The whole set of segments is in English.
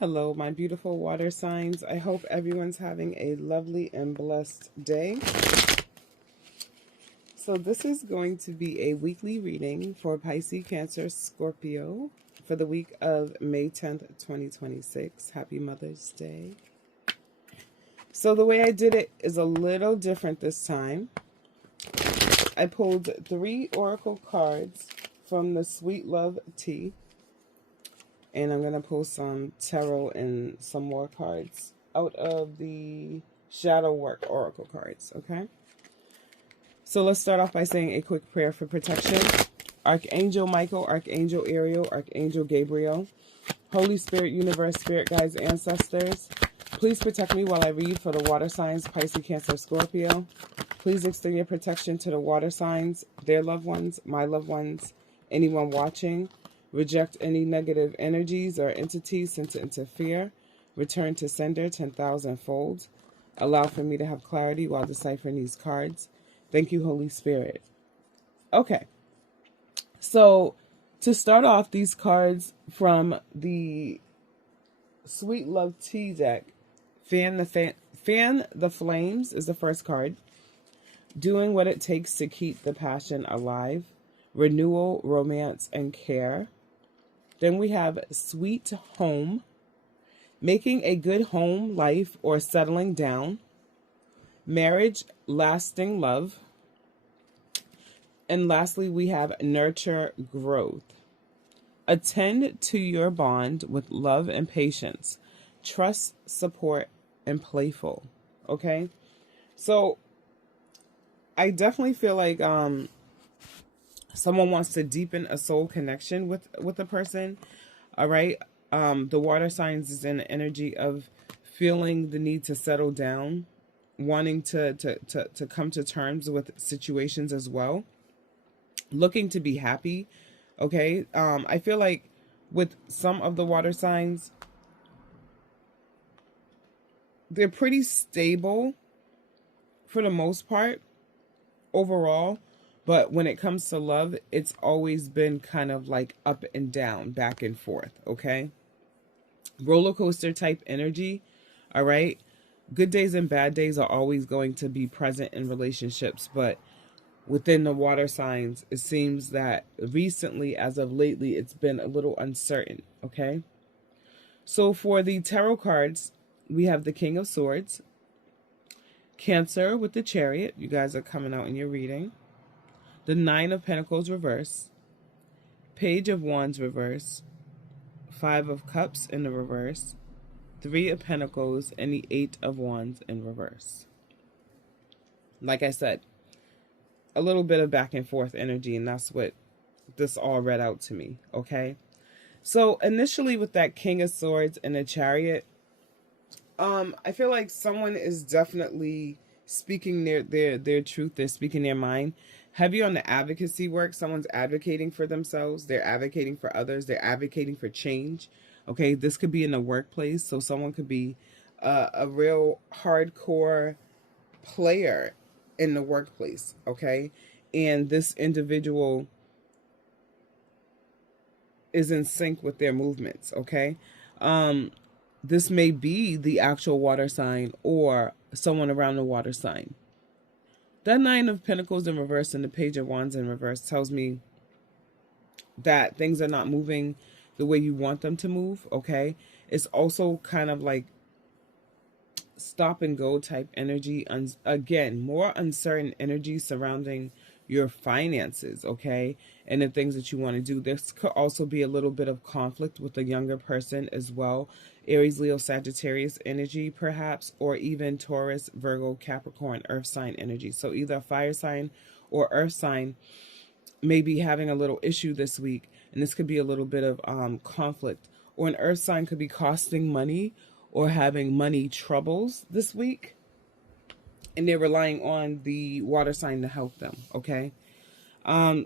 Hello, my beautiful water signs. I hope everyone's having a lovely and blessed day. So this is going to be a weekly reading for Pisces, Cancer, Scorpio for the week of May 10th, 2026. Happy Mother's Day. So the way I did it is a little different this time. I pulled 3 oracle cards from the Sweet Love Tea. And I'm going to pull some tarot and some more cards out of the Shadow Work Oracle cards, okay? So let's start off by saying a quick prayer for protection. Archangel Michael, Archangel Ariel, Archangel Gabriel, Holy Spirit, Universe, Spirit Guides, Ancestors, please protect me while I read for the water signs, Pisces, Cancer, Scorpio. Please extend your protection to the water signs, their loved ones, my loved ones, anyone watching. Reject any negative energies or entities sent to interfere. Return to sender 10,000 fold. Allow for me to have clarity while deciphering these cards. Thank you, Holy Spirit. Okay. So, to start off these cards from the Sweet Love Tea deck, Fan the Flames is the first card. Doing what it takes to keep the passion alive. Renewal, romance, and care. Then we have Sweet Home, making a good home life or settling down. Marriage, lasting love. And lastly, we have Nurture, growth. Attend to your bond with love and patience. Trust, support, and playful. Okay? So, I definitely feel like someone wants to deepen a soul connection with a person. All right. The water signs is in the energy of feeling the need to settle down, wanting to come to terms with situations as well, looking to be happy. Okay. I feel like with some of the water signs, they're pretty stable for the most part overall. But when it comes to love, it's always been kind of like up and down, back and forth, okay? Roller coaster type energy, all right? Good days and bad days are always going to be present in relationships, but within the water signs, it seems that recently, as of lately, it's been a little uncertain, okay? So for the tarot cards, we have the King of Swords, Cancer with the Chariot. You guys are coming out in your reading. The 9 of Pentacles reverse, Page of Wands reverse, 5 of Cups in the reverse, 3 of Pentacles, and the 8 of Wands in reverse. Like I said, a little bit of back and forth energy, and that's what this all read out to me, okay? So initially with that King of Swords and the Chariot, I feel like someone is definitely speaking their truth, they're speaking their mind. Heavy on the advocacy work. Someone's advocating for themselves. They're advocating for others. They're advocating for change. Okay, this could be in the workplace. So someone could be a real hardcore player in the workplace. Okay, and this individual is in sync with their movements. Okay, this may be the actual water sign or someone around the water sign. That 9 of Pentacles in reverse and the Page of Wands in reverse tells me that things are not moving the way you want them to move, okay? It's also kind of like stop and go type energy. Again, more uncertain energy surrounding your finances, okay? And the things that you want to do. This could also be a little bit of conflict with a younger person as well. Aries, Leo, Sagittarius energy perhaps, or even Taurus, Virgo, Capricorn, earth sign energy. So either a fire sign or earth sign may be having a little issue this week, and this could be a little bit of conflict. Or an earth sign could be costing money or having money troubles this week, and they're relying on the water sign to help them, okay?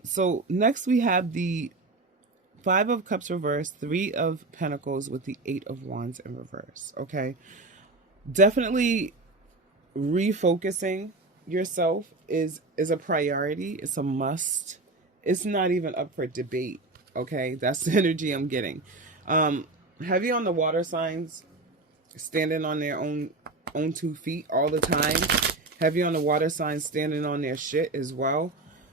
So next we have the 5 of Cups reverse, 3 of Pentacles with the 8 of Wands in reverse, okay? Definitely refocusing yourself is a priority. It's a must. It's not even up for debate, okay? That's the energy I'm getting. Heavy on the water signs, standing on their own 2 feet all the time. Heavy on the water sign, standing on their shit as well.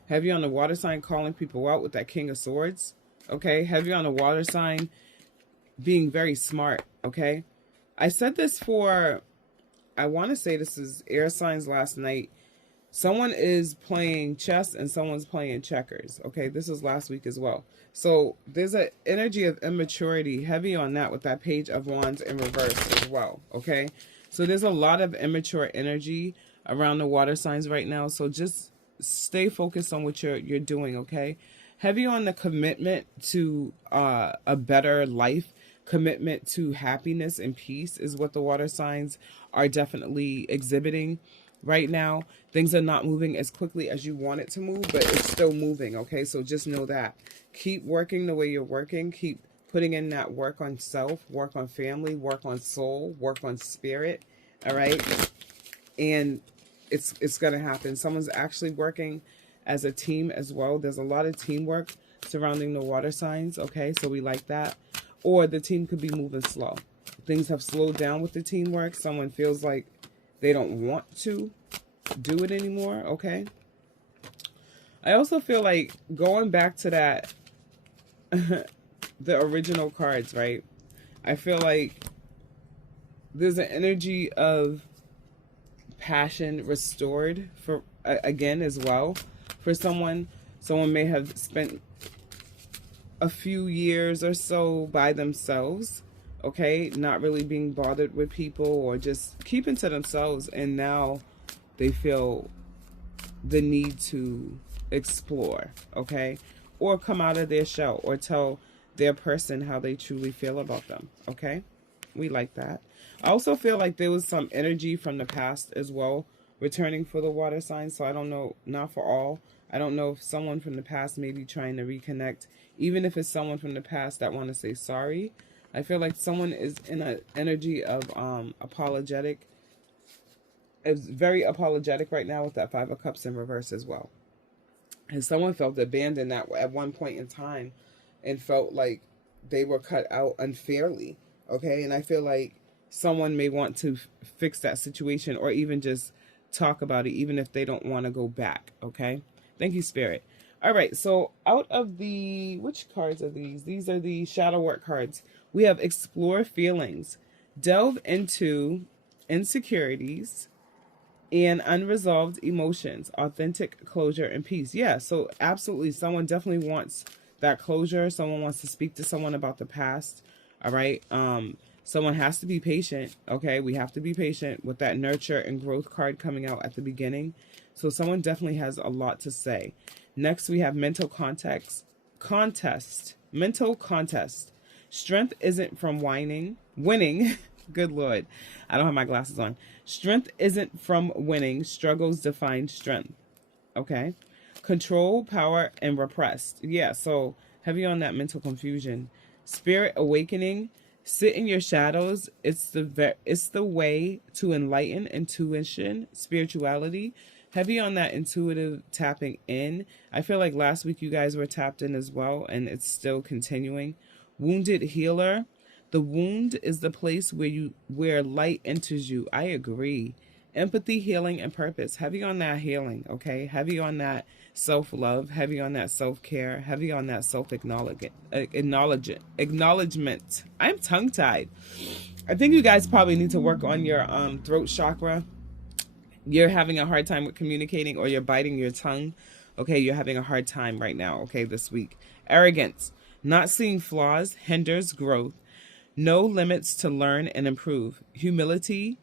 Heavy on the water sign, calling people out with that King of Swords. Okay. Heavy on the water sign, being very smart. Okay. I said this for, I want to say this is air signs last night. Someone is playing chess and someone's playing checkers. Okay, this is last week as well. So there's an energy of immaturity heavy on that with that Page of Wands in reverse as well. Okay, so there's a lot of immature energy around the water signs right now. So just stay focused on what you're doing. Okay, heavy on the commitment to a better life. Commitment to happiness and peace is what the water signs are definitely exhibiting right now. Things are not moving as quickly as you want it to move, but it's still moving. Okay, so just know that. Keep working the way you're working. Keep putting in that work on self, work on family, work on soul, work on spirit. All right, and it's gonna happen. Someone's actually working as a team as well. There's a lot of teamwork surrounding the water signs. Okay, so we like that. Or the team could be moving slow. Things have slowed down with the teamwork. Someone feels like they don't want to do it anymore. Okay. I also feel like going back to that, the original cards, right? I feel like there's an energy of passion restored for, again, as well, for someone. Someone may have spent a few years or so by themselves, okay, not really being bothered with people or just keeping to themselves, and now they feel the need to explore, okay, or come out of their shell or tell their person how they truly feel about them. Okay, we like that. I also feel like there was some energy from the past as well returning for the water signs. So I don't know, not for all. I don't know if someone from the past may be trying to reconnect, even if it's someone from the past that want to say sorry. I feel like someone is in an energy of apologetic. It's very apologetic right now with that Five of Cups in reverse as well. And someone felt abandoned at one point in time and felt like they were cut out unfairly. Okay, and I feel like someone may want to fix that situation or even just talk about it, even if they don't want to go back. Okay, thank you, Spirit. All right, so out of the, which cards are these? These are the shadow work cards. We have explore feelings, delve into insecurities and unresolved emotions, authentic closure and peace. Yeah, so absolutely, someone definitely wants that closure. Someone wants to speak to someone about the past. All right. Someone has to be patient. Okay, we have to be patient with that nurture and growth card coming out at the beginning. So someone definitely has a lot to say. Next, we have mental mental contest. Strength isn't from winning. Good Lord, I don't have my glasses on. Strength isn't from winning. Struggles define strength. Okay. Control, power, and repressed. Yeah, so heavy on that mental confusion. Spirit awakening. Sit in your shadows. It's the way to enlighten intuition, spirituality. Heavy on that intuitive tapping in. I feel like last week you guys were tapped in as well, and it's still continuing. Wounded healer. The wound is the place where light enters you. I agree. Empathy, healing, and purpose. Heavy on that healing, okay? Heavy on that self-love. Heavy on that self-care. Heavy on that self-acknowledgement. Acknowledgement. I'm tongue-tied. I think you guys probably need to work on your throat chakra. You're having a hard time with communicating, or you're biting your tongue. Okay, you're having a hard time right now, okay, this week. Arrogance. Not seeing flaws hinders growth. No limits to learn and improve. Humility,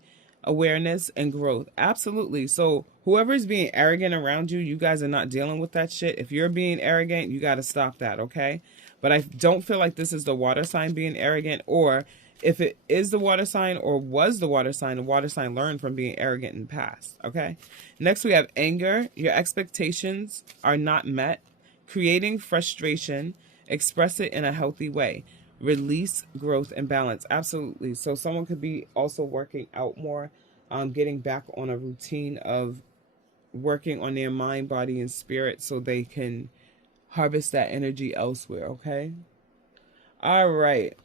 awareness, and growth. Absolutely. So whoever's being arrogant around you, you guys are not dealing with that shit. If you're being arrogant, you got to stop that, okay? But I don't feel like this is the water sign being arrogant, or if it is the water sign or was the water sign learned from being arrogant in the past, okay? Next, we have anger. Your expectations are not met. Creating frustration. Express it in a healthy way. Release, growth, and balance. Absolutely. So someone could be also working out more, getting back on a routine of working on their mind, body, and spirit so they can harvest that energy elsewhere, okay? All right.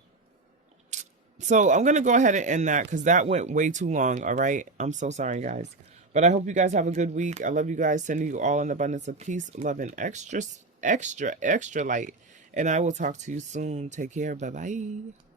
So I'm going to go ahead and end that because that went way too long. All right. I'm so sorry, guys. But I hope you guys have a good week. I love you guys. Sending you all an abundance of peace, love, and extra light. And I will talk to you soon. Take care. Bye-bye.